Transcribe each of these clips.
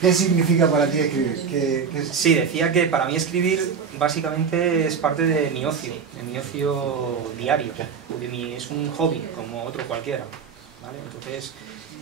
¿Qué significa para ti escribir? Sí, decía que para mí escribir básicamente es parte de mi ocio diario. Es un hobby, como otro cualquiera, ¿vale? Entonces,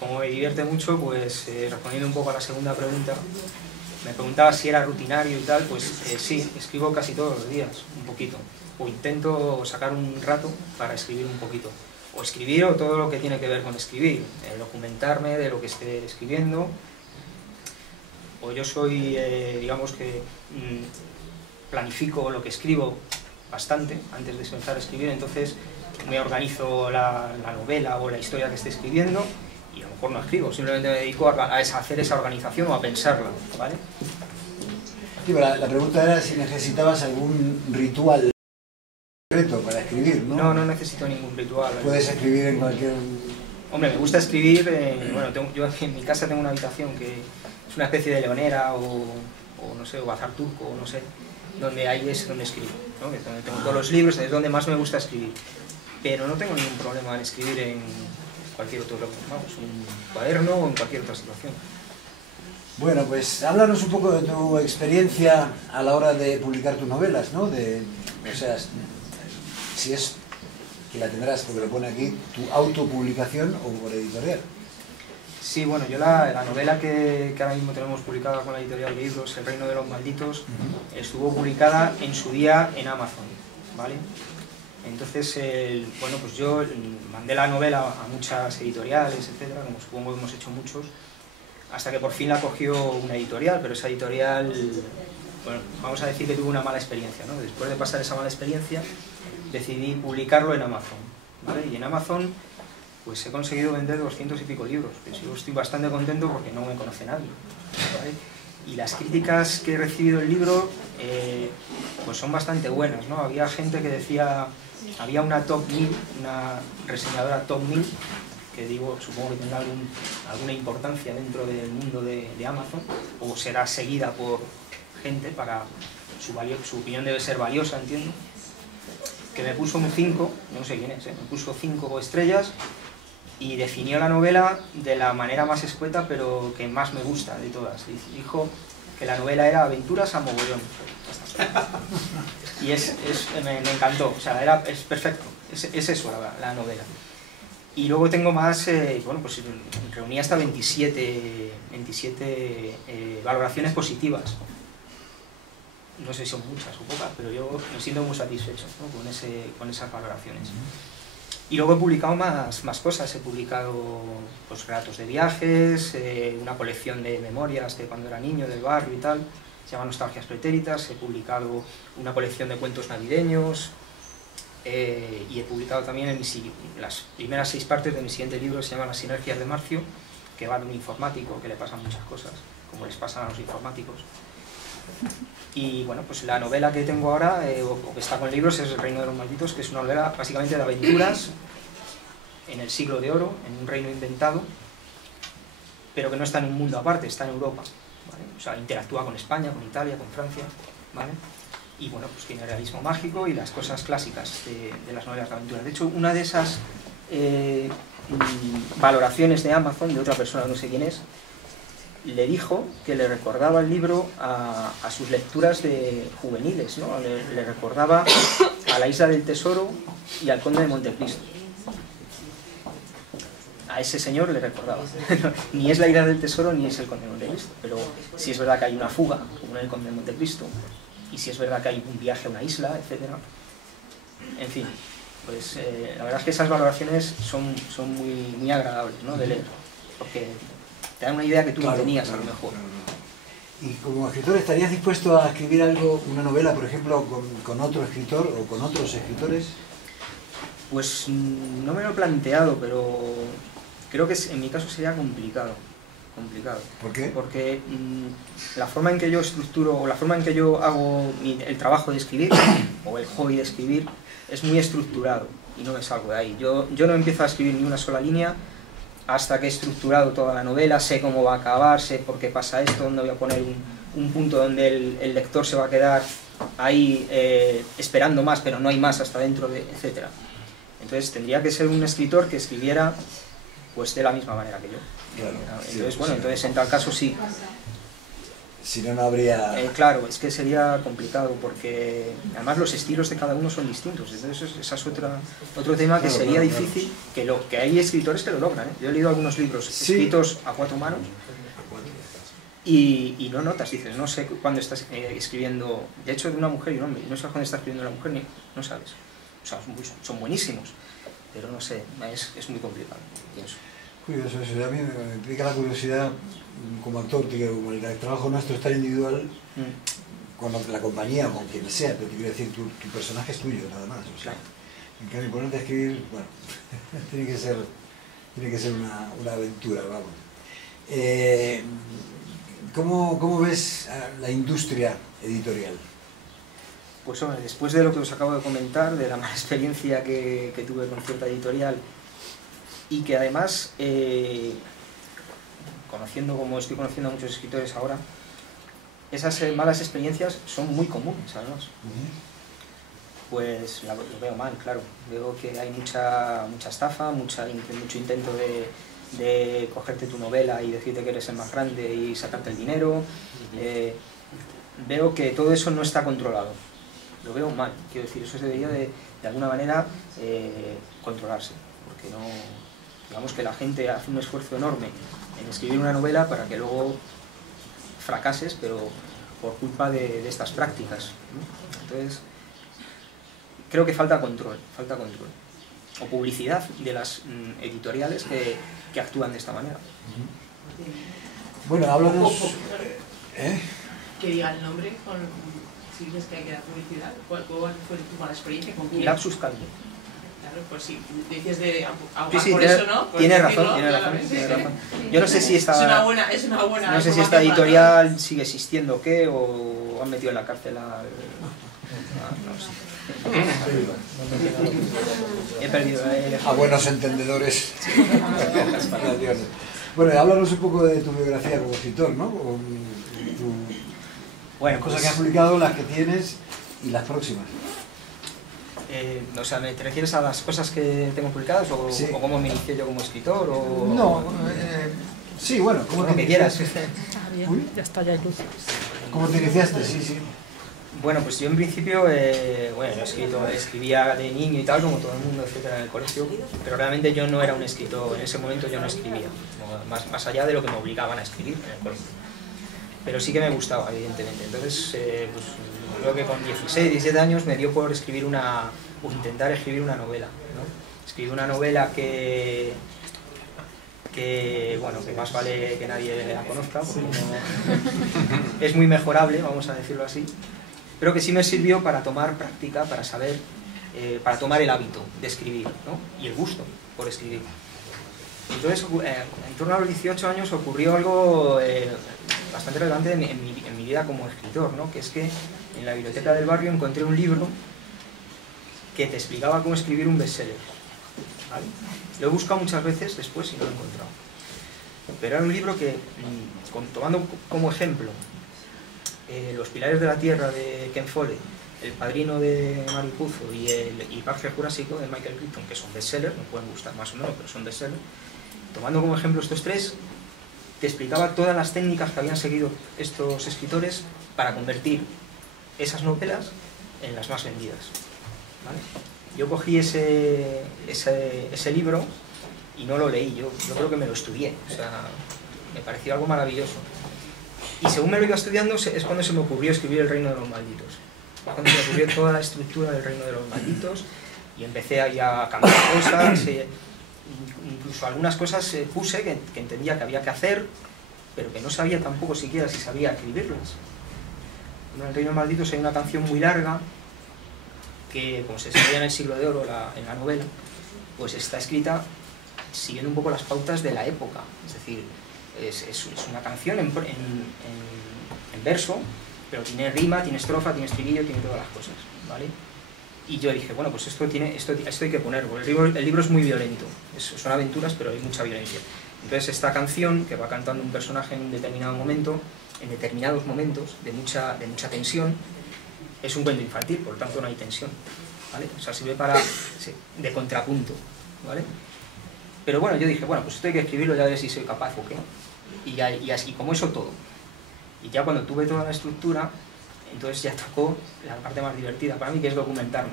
como me divierte mucho, pues respondiendo un poco a la segunda pregunta, me preguntaba si era rutinario y tal, pues sí, escribo casi todos los días, un poquito. O intento sacar un rato para escribir un poquito. O escribir o todo lo que tiene que ver con escribir, documentarme de lo que esté escribiendo. O yo soy, digamos que planifico lo que escribo bastante antes de empezar a escribir, entonces me organizo la novela o la historia que esté escribiendo y a lo mejor no escribo, simplemente me dedico a hacer esa organización o a pensarla, ¿vale? Sí, la pregunta era si necesitabas algún ritual concreto para escribir, ¿no? No, no necesito ningún ritual. Puedes escribir en cualquier... Hombre, me gusta escribir, bueno, yo en mi casa tengo una habitación que es una especie de leonera o no sé, o bazar turco, o no sé, donde ahí es donde escribo, ¿no? Es donde tengo todos los libros, es donde más me gusta escribir. Pero no tengo ningún problema en escribir en cualquier otro, vamos, un cuaderno o en cualquier otra situación. Bueno, pues háblanos un poco de tu experiencia a la hora de publicar tus novelas, ¿no? O sea, si es que la tendrás, porque lo pone aquí, tu autopublicación o por editorial. Sí, bueno, yo la novela que ahora mismo tenemos publicada con la editorial de libros, El reino de los malditos, estuvo publicada en su día en Amazon, ¿vale? Entonces, bueno, pues yo mandé la novela a muchas editoriales, etcétera, como supongo que hemos hecho muchos, hasta que por fin la cogió una editorial, pero esa editorial, bueno, vamos a decir que tuvo una mala experiencia, ¿no? Después de pasar esa mala experiencia, decidí publicarlo en Amazon, ¿vale? Y en Amazon, pues he conseguido vender 200 y pico libros, que yo estoy bastante contento porque no me conoce nadie, ¿vale? Y las críticas que he recibido del libro, pues son bastante buenas, ¿no? Había gente que decía, había una top 1000, una reseñadora top 1000, que digo, supongo que tendrá alguna importancia dentro del mundo de Amazon, o será seguida por gente para su opinión debe ser valiosa, entiendo, que me puso un 5, no sé quién es, me puso 5 estrellas y definió la novela de la manera más escueta, pero que más me gusta de todas. Dijo que la novela era aventuras a mogollón. Y me encantó, o sea, es perfecto, es eso la novela. Y luego tengo más, bueno, pues reuní hasta 27 valoraciones positivas. No sé si son muchas o pocas, pero yo me siento muy satisfecho, ¿no? con esas valoraciones. Y luego he publicado más cosas, he publicado pues, relatos de viajes, una colección de memorias de cuando era niño, del barrio y tal, se llama Nostalgias Pretéritas, he publicado una colección de cuentos navideños, y he publicado también las primeras 6 partes de mi siguiente libro, se llama Las sinergias de Marcio, que va de un informático que le pasan muchas cosas, como les pasan a los informáticos. Y bueno, pues la novela que tengo ahora, o que está con libros, es El reino de los malditos, que es una novela básicamente de aventuras en el siglo de oro, en un reino inventado, pero que no está en un mundo aparte, está en Europa, ¿vale? O sea, interactúa con España, con Italia, con Francia, ¿vale? Y bueno, pues tiene realismo mágico y las cosas clásicas de las novelas de aventuras. De hecho, una de esas valoraciones de Amazon, de otra persona, no sé quién es, le dijo que le recordaba el libro a sus lecturas de juveniles, ¿no? Le recordaba a La isla del tesoro y al conde de Montecristo. A ese señor le recordaba. Ni es La isla del tesoro ni es el conde de Montecristo, pero sí es verdad que hay una fuga, como en el conde de Montecristo, y sí es verdad que hay un viaje a una isla, etc. En fin, pues la verdad es que esas valoraciones son muy agradables, ¿no? De leer, porque te da una idea que tú no tenías, a lo mejor. ¿Y como escritor estarías dispuesto a escribir algo, una novela, por ejemplo, con otro escritor o con otros escritores? Pues no me lo he planteado, pero creo que en mi caso sería complicado. ¿Por qué? Porque la forma en que yo estructuro, o la forma en que yo hago el trabajo de escribir, o el hobby de escribir, es muy estructurado, y no me salgo de ahí. Yo no empiezo a escribir ni una sola línea hasta que he estructurado toda la novela, sé cómo va a acabar, sé por qué pasa esto, dónde voy a poner un punto donde el lector se va a quedar ahí esperando más, pero no hay más hasta dentro de, etc. Entonces tendría que ser un escritor que escribiera pues de la misma manera que yo. Claro, Entonces, sí, bueno, sí. entonces en tal caso sí. Si no, no habría... Claro, es que sería complicado porque además los estilos de cada uno son distintos. Entonces esa es otro tema que Claro, sería claro, difícil, que hay escritores que lo logran, ¿eh? Yo he leído algunos libros Sí. escritos a 4 manos y no notas, dices, no sé cuándo estás escribiendo, de hecho de una mujer y un hombre, no sabes cuándo está escribiendo la mujer, no sabes. O sea, son buenísimos, pero no sé, es muy complicado, pienso. Curioso eso, a mí me pica la curiosidad como actor, que como el trabajo nuestro es tan individual, con la compañía o con quien sea, pero te quiero decir, tu personaje es tuyo, nada más. O sea, Claro. en cambio, ponerte a escribir, bueno, tiene que ser una aventura, vamos. ¿Cómo ves la industria editorial? Pues hombre, después de lo que os acabo de comentar, de la mala experiencia que tuve con cierta editorial, y que además, como estoy conociendo a muchos escritores ahora, esas malas experiencias son muy comunes, además. Pues lo veo mal, claro. Veo que hay mucha estafa, mucho intento de cogerte tu novela y decirte que eres el más grande y sacarte el dinero. Veo que todo eso no está controlado. Lo veo mal, quiero decir, eso debería de alguna manera controlarse, porque no, digamos que la gente hace un esfuerzo enorme en escribir una novela para que luego fracases, pero por culpa de estas prácticas, ¿no? Entonces, creo que falta control, o publicidad de las editoriales que actúan de esta manera. Bueno, háblanos... Que diga el nombre, si dices que hay que dar publicidad, ¿cuál fue tu mala experiencia? ¿Con quién? Lapsus Calvi. Claro, pues si dices de Sí, por eso, ¿no? Pues tiene decirlo, razón. Yo no sé si es una buena no sé si esta editorial sigue existiendo o qué, o han metido en la cárcel al... no sé. He perdido. A buenos entendedores. Bueno, háblanos un poco de tu biografía como escritor, ¿no? Bueno, cosas que has publicado, las que tienes y las próximas. O sea, ¿te refieres a las cosas que tengo publicadas o, Sí. o cómo me inicié yo como escritor? O... No, sí, bueno, ¿cómo lo te que quieras. Uy. Ya está, ya hay luz. ¿Cómo te iniciaste? Sí, sí. Bueno, pues yo en principio, escribía de niño y tal, como todo el mundo, etcétera, en el colegio, pero realmente yo no era un escritor, en ese momento yo no escribía, más allá de lo que me obligaban a escribir en el colegio. Pero sí que me gustaba, evidentemente. Entonces, pues, creo que con 16, 17 años me dio por intentar escribir una novela, ¿no? Escribí una novela que más vale que nadie la conozca, porque no, es muy mejorable, vamos a decirlo así, pero que sí me sirvió para tomar práctica, para saber, para tomar el hábito de escribir, ¿no? Y el gusto por escribir. Entonces, en torno a los 18 años ocurrió algo bastante relevante en mi vida como escritor, ¿no? Que es que en la biblioteca del barrio encontré un libro que te explicaba cómo escribir un bestseller, ¿vale? Lo he buscado muchas veces después y no lo he encontrado. Pero era un libro que, tomando como ejemplo Los pilares de la tierra de Ken Follett, El padrino de Mario Puzo y Parque Jurásico de Michael Crichton, que son bestsellers, me pueden gustar más o menos, pero son bestsellers, tomando como ejemplo estos tres, te explicaba todas las técnicas que habían seguido estos escritores para convertir esas novelas en las más vendidas, ¿vale? Yo cogí ese libro y no lo leí, yo creo que me lo estudié, o sea, me pareció algo maravilloso. Y según me lo iba estudiando es cuando se me ocurrió escribir El reino de los malditos. Cuando se me ocurrió toda la estructura del reino de los malditos y empecé ahí a cambiar cosas, incluso algunas cosas puse que entendía que había que hacer, pero que no sabía tampoco siquiera si sabía escribirlas. En El reino de los malditos hay una canción muy larga que, como se escribía en el siglo de oro, en la novela, pues está escrita siguiendo un poco las pautas de la época, es decir, es una canción en verso, pero tiene rima, tiene estrofa, tiene estribillo, tiene todas las cosas, ¿vale? Y yo dije, bueno, pues esto hay que ponerlo. El libro es muy violento, son aventuras, pero hay mucha violencia. Entonces esta canción, que va cantando un personaje en un determinado momento, en determinados momentos de mucha tensión, es un cuento infantil, por lo tanto no hay tensión, ¿vale? O sea, sirve de contrapunto, ¿vale? Pero bueno, yo dije, bueno, pues esto hay que escribirlo, ya ver si soy capaz o qué. Y así, como eso todo. Y ya cuando tuve toda la estructura, entonces ya tocó la parte más divertida para mí, que es documentarme.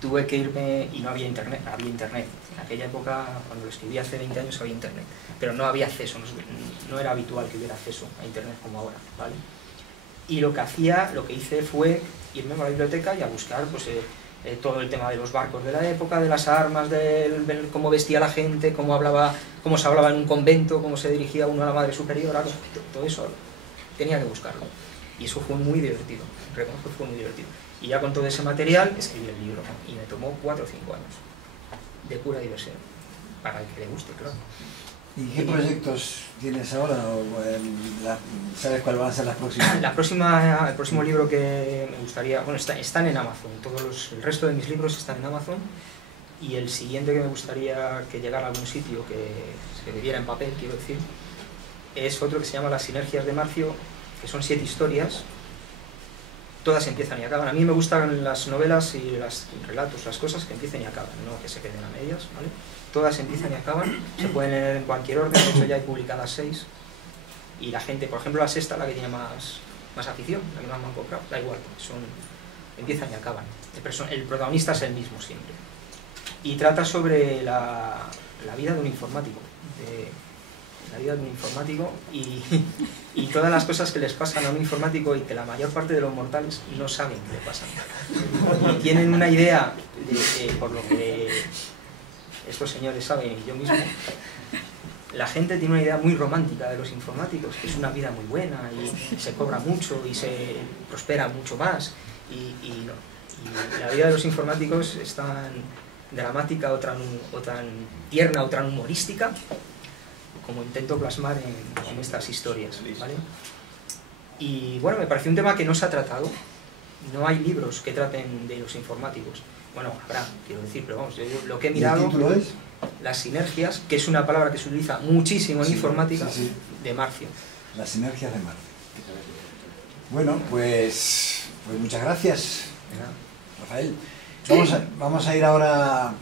Tuve que irme, y no había internet, había internet. En aquella época, cuando lo escribí hace 20 años, había internet. Pero no había acceso, no era habitual que hubiera acceso a internet como ahora, ¿vale? Y lo que hice fue irme a la biblioteca y a buscar pues, todo el tema de los barcos de la época, de las armas, de cómo vestía la gente, cómo se hablaba en un convento, cómo se dirigía uno a la madre superiora, todo eso tenía que buscarlo. Y eso fue muy divertido, reconozco que fue muy divertido. Y ya con todo ese material escribí el libro, y me tomó 4 o 5 años, de pura diversión, para el que le guste, claro. ¿Y qué proyectos tienes ahora? ¿Sabes cuáles van a ser las próximas? El próximo libro que me gustaría... Bueno, están en Amazon. El resto de mis libros están en Amazon. Y el siguiente que me gustaría que llegara a algún sitio, que se viera en papel, quiero decir, es otro que se llama Las sinergias de Marcio, que son 7 historias. Todas empiezan y acaban. A mí me gustan las novelas y los relatos, las cosas que empiecen y acaban, no que se queden a medias, ¿vale? Todas empiezan y acaban, se pueden leer en cualquier orden, de hecho ya hay publicadas 6. Y la gente, por ejemplo, la sexta, la que tiene más afición, la que más me han comprado, da igual, empiezan y acaban. El protagonista es el mismo siempre. Y trata sobre la vida de un informático. Y todas las cosas que les pasan a un informático y que la mayor parte de los mortales no saben qué le pasan. Y tienen una idea, por lo que estos señores saben y yo mismo, la gente tiene una idea muy romántica de los informáticos, que es una vida muy buena y se cobra mucho y se prospera mucho más. Y no. Y la vida de los informáticos es tan dramática o tan tierna o tan humorística como intento plasmar en estas historias, ¿vale? Y bueno, me pareció un tema que no se ha tratado. No hay libros que traten de los informáticos. Bueno, habrá, quiero decir, pero vamos, yo lo que he mirado... ¿El título es? Las sinergias, que es una palabra que se utiliza muchísimo en informática, de Marcio. Las sinergias de Marcio. Bueno, pues muchas gracias, Rafael. Vamos a ir ahora